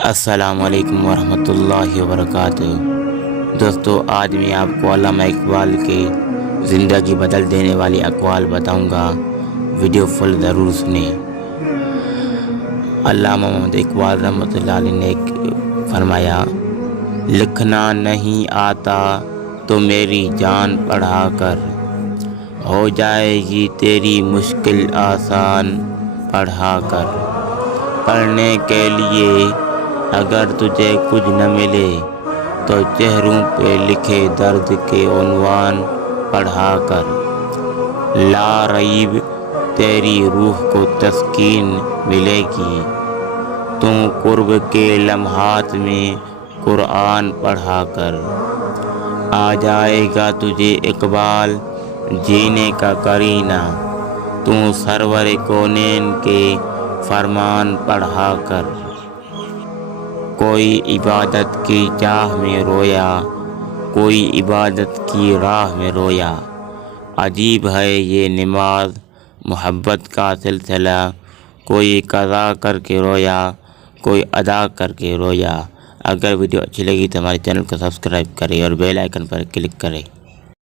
السلام علیکم ورحمۃ اللہ وبرکاتہ۔ دوستو، آج میں آپ کو علامہ اقبال کے زندگی بدل دینے والی اقوال بتاؤں گا، ویڈیو فل ضرور سنیں۔ علامہ محمد اقبال رحمۃ اللہ علیہ نے فرمایا، لکھنا نہیں آتا تو میری جان پڑھا کر، ہو جائے گی تیری مشکل آسان پڑھا کر۔ پڑھنے کے لیے اگر تجھے کچھ نہ ملے تو چہروں پہ لکھے درد کے عنوان پڑھا کر۔ لا ریب تیری روح کو تسکین ملے گی، تو قرب کے لمحات میں قرآن پڑھا کر۔ آ جائے گا تجھے اقبال جینے کا کرینہ، تو سرور کونین کے فرمان پڑھا کر۔ کوئی عبادت کی چاہ میں رویا، کوئی عبادت کی راہ میں رویا۔ عجیب ہے یہ نماز محبت کا سلسلہ، کوئی قضا کر کے رویا، کوئی ادا کر کے رویا۔ اگر ویڈیو اچھی لگی تو ہمارے چینل کو سبسکرائب کریں اور بیل آئیکن پر کلک کریں۔